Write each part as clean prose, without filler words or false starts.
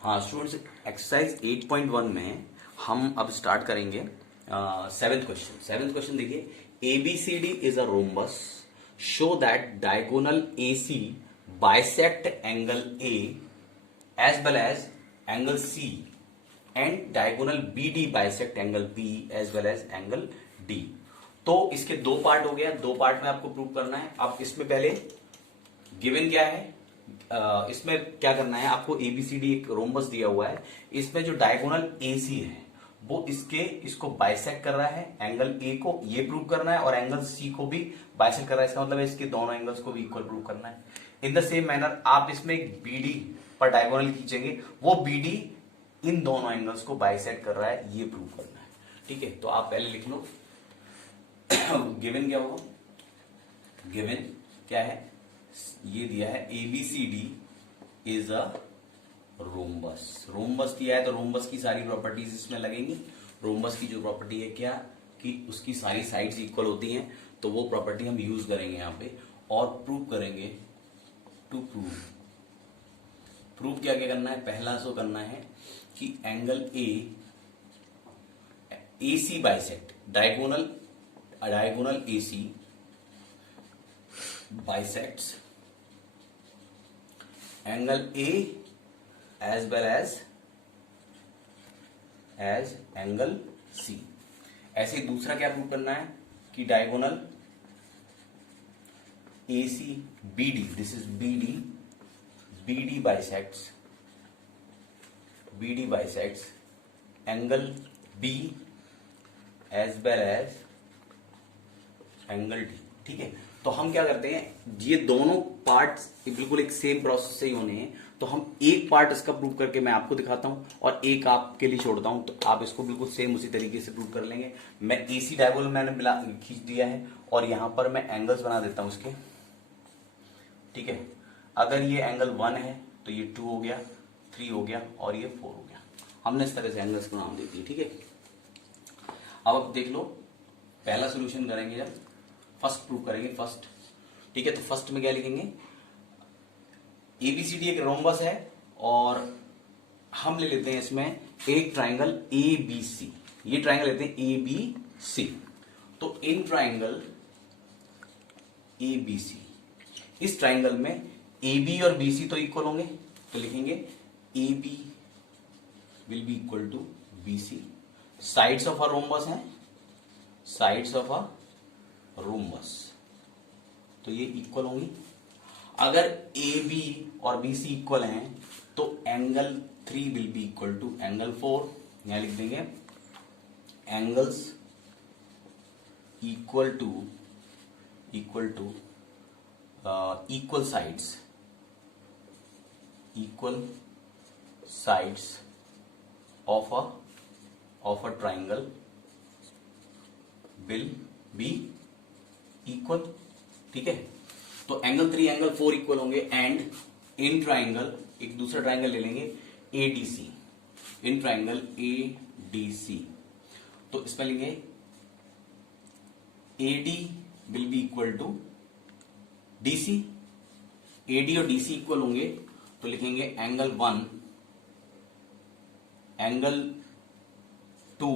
हाँ students, exercise 8.1 में हम अब स्टार्ट करेंगे सेवेंथ क्वेश्चन। सेवेंथ क्वेश्चन देखिए, ABCD is a rhombus, show that diagonal AC bisect angle A as well as angle C and diagonal BD bisect angle B as well as angle D. तो इसके दो part हो गया, दो part में आपको prove करना है। अब इसमें पहले गिवन क्या है, इसमें क्या करना है आपको, एबीसीडी एक रोम्बस दिया हुआ है, इसमें जो डायगोनल एसी है वो इसको बाइसेक्ट कर रहा है, एंगल ए को ये प्रूव करना है और एंगल सी को भी बाइसेक्ट कर रहा है। इसका मतलब है इसके दोनों एंगल्स को भी इक्वल प्रूव करना है। इन द सेम मैनर आप इसमें एक बीडी पर डायगोनल खींचेंगे, वो बीडी इन दोनों एंगल्स को बाइसेक्ट कर रहा है, ये प्रूव करना है। ठीक है, तो आप पहले लिख लो गिवन क्या होगा, गिवन क्या है, ये दिया है ABCD is a rhombus. Rhombus दिया है तो रोम्बस की सारी प्रॉपर्टीज इसमें लगेंगी। रोम्बस की जो प्रॉपर्टी है क्या, कि उसकी सारी साइड्स इक्वल होती हैं, तो वो प्रॉपर्टी हम यूज करेंगे यहाँ पे और प्रूव करेंगे। टू प्रूव क्या क्या करना है, पहला सो करना है कि angle A C bisect diagonal AC bisects angle A as well as angle C. ऐसे ही दूसरा क्या प्रूव करना है कि diagonal AC BD, this is BD bisects angle B as well as angle D। ठीक है, तो हम क्या करते हैं, ये दोनों पार्ट्स बिल्कुल एक सेम प्रोसेस से ही होने हैं, तो हम एक पार्ट इसका प्रूव करके मैं आपको दिखाता हूं और एक आपके लिए छोड़ता हूं, तो आप इसको बिल्कुल सेम उसी तरीके से प्रूव कर लेंगे। मैं एसी डायगोनल मैंने खींच दिया है और यहां पर मैं एंगल्स बना देता हूं इसके। ठीक है, अगर ये एंगल 1 है तो ये 2 हो गया, 3 हो गया और ये 4 हो गया। हमने इस तरह से एंगल्स को नाम दे दिए। ठीक है, अब देख लो, पहला सोल्यूशन करेंगे जब फर्स्ट प्रूव करेंगे फर्स्ट। ठीक है, तो फर्स्ट में क्या लिखेंगे, एबीसीडी एक रोम्बस है और हम ले लेते हैं इसमें एक ट्राइंगल एबीसी। ये ट्राइंगल लेते हैं एबीसी, तो इन ट्राइंगल एबीसी, इस ट्राइंगल में एबी और बीसी तो इक्वल होंगे, तो लिखेंगे AB will be equal to BC. Sides of a rhombus हैं, साइड्स ऑफ अ रोम्बस, तो ये इक्वल होंगी। अगर ए बी और बी सी इक्वल हैं तो angle 3 will be equal to angle 4। यहां लिख देंगे angles equal to equal sides of a triangle will be equal. ठीक है, तो एंगल 3 एंगल 4 इक्वल होंगे एंड इन ट्राइंगल, एक दूसरा ट्राइंगल ले लेंगे एडीसी, इन ट्राइंगल एडीसी, तो इसमें लेंगे AD will be equal to DC. AD और डीसी इक्वल होंगे तो लिखेंगे angle 1 angle 2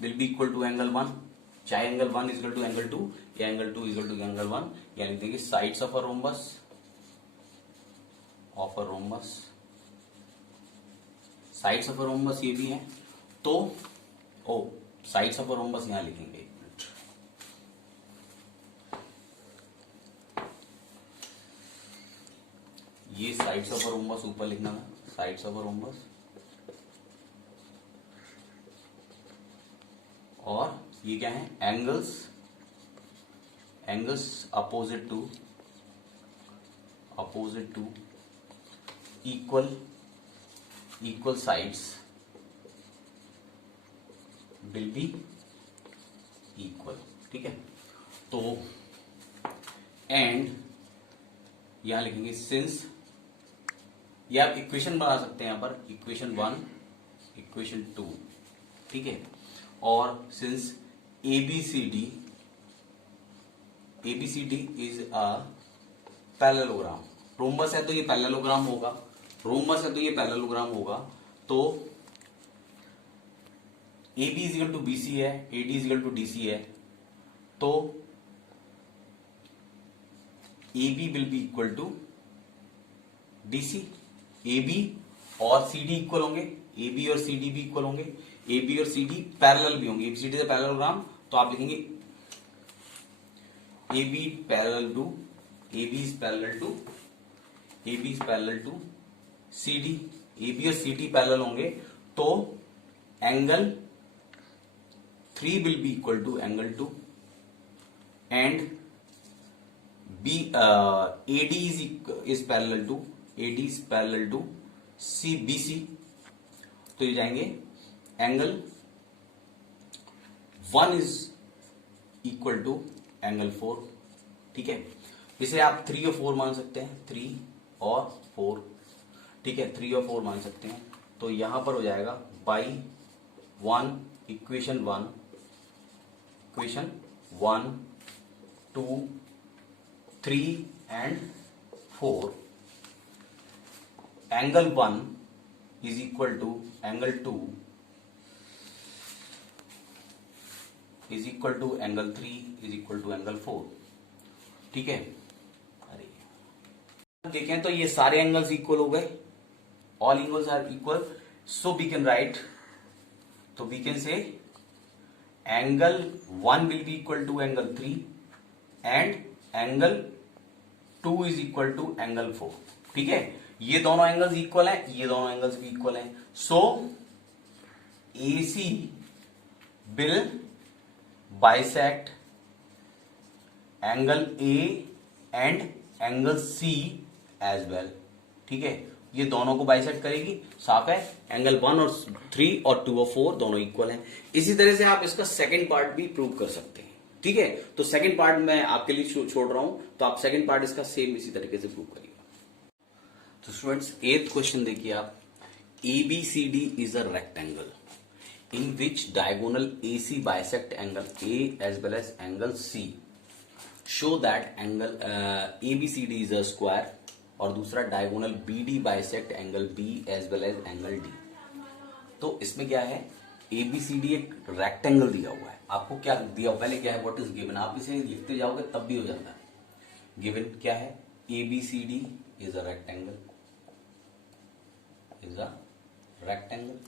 will be equal to angle 1, चाहे एंगल 1 इक्वल टू एंगल 2 या एंगल 2 इक्वल टू एंगल 1, या लिख देंगे sides of a rhombus, sides of a rhombus ये भी है, तो साइड्स ऑफ अ रोम्बस यहां लिखेंगे। ये साइड्स ऑफ अ रोम्बस ऊपर लिखना है, साइड्स ऑफ अ रोम्बस, और ये क्या है, angles opposite to equal sides will be equal. ठीक है, तो एंड यहां लिखेंगे सिंस, या आप इक्वेशन बना सकते हैं यहां पर, इक्वेशन 1 इक्वेशन 2। ठीक है, और since ABCD is a parallelogram, rhombus है तो ये पैरेललोग्राम होगा, रोम्बस है तो ये पैरेललोग्राम होगा, तो A B is equal to B C है, A D is equal to D C है, तो A B will be equal to D C. A B और सी डी इक्वल होंगे, ए बी और सी डी भी equal होंगे, ए B और C D parallel भी होंगे, एबीसीडी से पैरेललोग्राम, तो आप लिखेंगे A B parallel to, A B is parallel to, A B is parallel to C D, A B और सी डी पैरेलल होंगे, तो angle 3 will be equal to angle 2 and B A D is parallel to, A D is parallel to C B C, तो ये जाएंगे angle 1 is equal to angle 4, ठीक है। इसे आप 3 और 4 मान सकते हैं, 3 और 4, ठीक है, 3 और 4 मान सकते हैं, तो यहां पर हो जाएगा by 1 equation 1 2 3 and 4, angle 1 is equal to angle 2 is equal to angle 3 is equal to angle 4, ठीक है। अरे देखें तो ये सारे एंगल्स इक्वल हो गए, all angles are equal, so we can write, तो we can say angle 1 will be equal to angle 3 and angle 2 is equal to angle 4, ठीक है। ये दोनों एंगल्स इक्वल हैं, ये दोनों एंगल्स भी इक्वल हैं, so AC will bisect angle A and angle C as well, ठीक है। ये दोनों को बाइसेक्ट करेगी, साफ है, एंगल 1 और 3 और 2 और 4 दोनों इक्वल हैं। इसी तरह से आप इसका सेकंड पार्ट भी प्रूव कर सकते हैं, ठीक है। तो सेकंड पार्ट मैं आपके लिए छोड़ रहा हूं, तो आप सेकंड पार्ट इसका सेम इसी तरीके से प्रूव करिएगा। तो स्टूडेंट्स 8th क्वेश्चन देखिए आप, ABCD is a rectangle in which diagonal AC bisect angle A as well as angle C. Show that angle ABCD is a square, और दूसरा diagonal BD bisect angle B as well as angle D. तो इसमें क्या है, ABCD एक rectangle दिया हुआ है, आपको क्या दिया हुआ, पहले क्या है, व्हाट इज गिवन, आप इसे लिखते जाओगे तब भी हो जाता है। गिवन क्या है, ABCD is a rectangle, is a rectangle,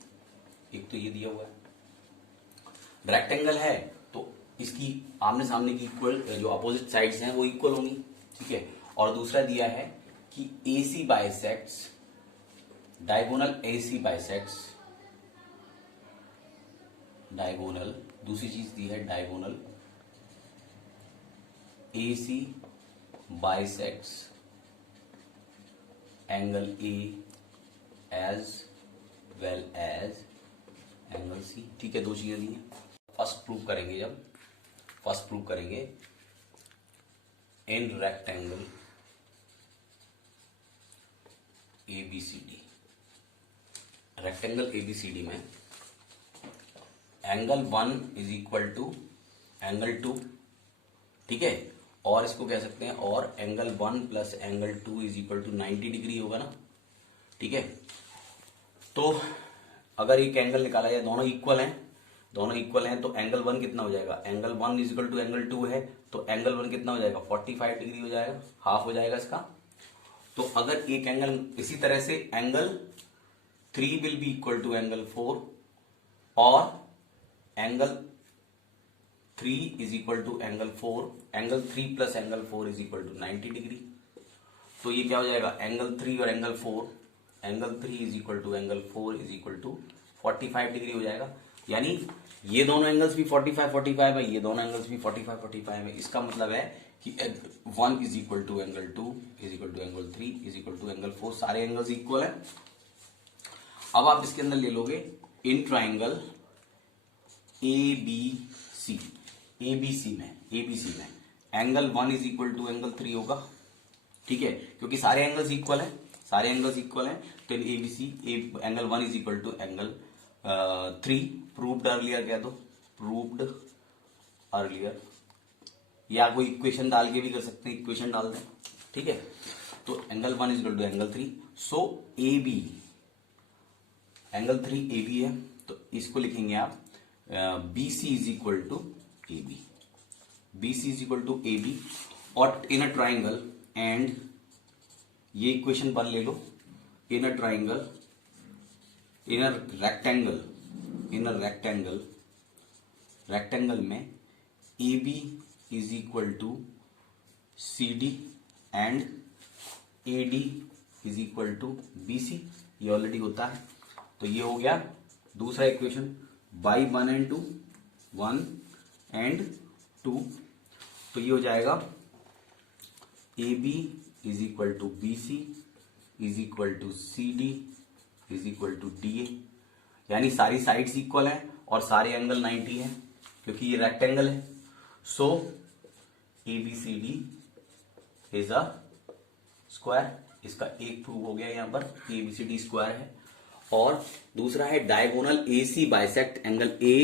एक तो ये दिया हुआ है, रेक्टेंगल है तो इसकी आमने सामने की इक्वल, जो अपोजिट साइड्स हैं वो इक्वल होंगी, ठीक है। और दूसरा दिया है कि AC bisects, diagonal AC bisects, diagonal, दूसरी चीज दी है diagonal AC bisects angle A as well as angle C, ठीक है। दो चीजें दी हैं, फर्स्ट प्रूव करेंगे, जब फर्स्ट प्रूव करेंगे in rectangle ABCD, rectangle ABCD में angle 1 is equal to angle 2, ठीक है, और इसको कह सकते हैं, और angle 1 plus angle 2 is equal to 90 degree होगा ना, ठीक है। तो अगर एक एंगल निकाला जाए, दोनों इक्वल हैं, दोनों इक्वल हैं, तो एंगल 1 कितना हो जाएगा, angle 1 is equal to angle 2 है, तो एंगल 1 कितना हो जाएगा, 45 डिग्री हो जाएगा, हाफ हो जाएगा इसका। तो अगर एक एंगल, इसी तरह से angle 3 will be equal to angle 4 और angle 3 is equal to angle 4, angle 3 plus angle 4 is equal to 90 degree. तो ये क्या हो जाएगा, एंगल 3 और angle 4, angle 3 is equal to angle 4 is equal to 45 degree हो जाएगा। यानी ये दोनों एंगल्स भी 45 है, ये दोनों एंगल्स भी 45 है। इसका मतलब है कि 1 is equal to angle 2 is equal to angle 3 is equal to angle 4, सारे एंगल्स इक्वल है। अब आप इसके अंदर ले लोगे इन ट्राइंगल ABC, ABC में angle 1 is equal to angle 3 होगा, ठीक है, क्योंकि सारे एंगल्स इक्वल है, सारे एंगल्स इक्वल है, तो ABC angle 1 is equal to angle 3, proved earlier, कह दो प्रूव्ड अर्लियर, या कोई इक्वेशन डाल के भी कर सकते हैं, इक्वेशन डाल दें, ठीक है। तो angle 1 is equal to angle 3, so A B, angle 3 A B है, तो इसको लिखेंगे आप B C is equal to A B, B C is equal to A B, और इन अ ट्राइंगल, एंड ये इक्वेशन 1 ले लो, in a triangle, in a rectangle, in a rectangle, rectangle में A B is equal to C D and A D is equal to B सी, ये already होता है, तो ये हो गया दूसरा इक्वेशन बाई 1 एंड 2, 1 एंड 2, तो ये हो जाएगा A B is equal to B C is equal to C D is equal to D A, यानी सारी साइड्स इक्वल है और सारे एंगल 90 है क्योंकि ये रेक्टेंगल है। So A B C D is a square, इसका एक प्रूव हो गया यहां पर, A B C D square है। और दूसरा है diagonal A C bisect angle A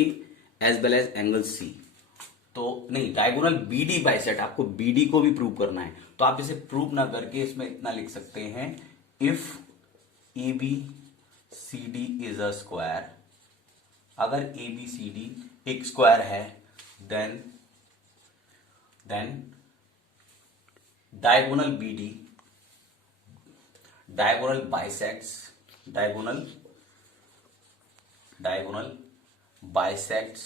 as well as angle C, तो नहीं, डायगोनल बी डी बाइसेक्ट, आपको बी डी को भी प्रूव करना है, तो आप इसे प्रूव ना करके इसमें इतना लिख सकते हैं, if A B C D is a square, अगर ए बी सी डी एक स्क्वायर है, then diagonal B D, diagonal bisects, diagonal bisects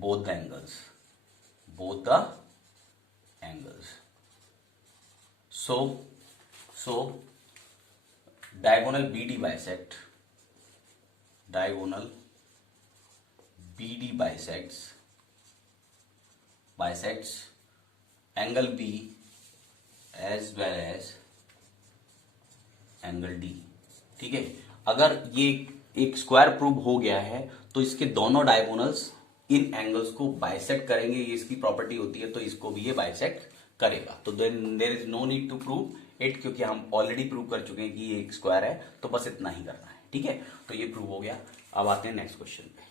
both the angles, so diagonal BD bisects angle B as well as angle D, ठीक है। अगर ये एक square prove हो गया है तो इसके दोनों डायगोनल्स इन एंगल्स को बाइसेक्ट करेंगे, ये इसकी प्रॉपर्टी होती है, तो इसको भी ये बाइसेक्ट करेगा, तो then there is no need to prove it, क्योंकि हम ऑलरेडी प्रूव कर चुके हैं कि ये एक स्क्वायर है, तो बस इतना ही करना है, ठीक है। तो ये प्रूव हो गया। अब आते हैं नेक्स्ट क्वेश्चन पे।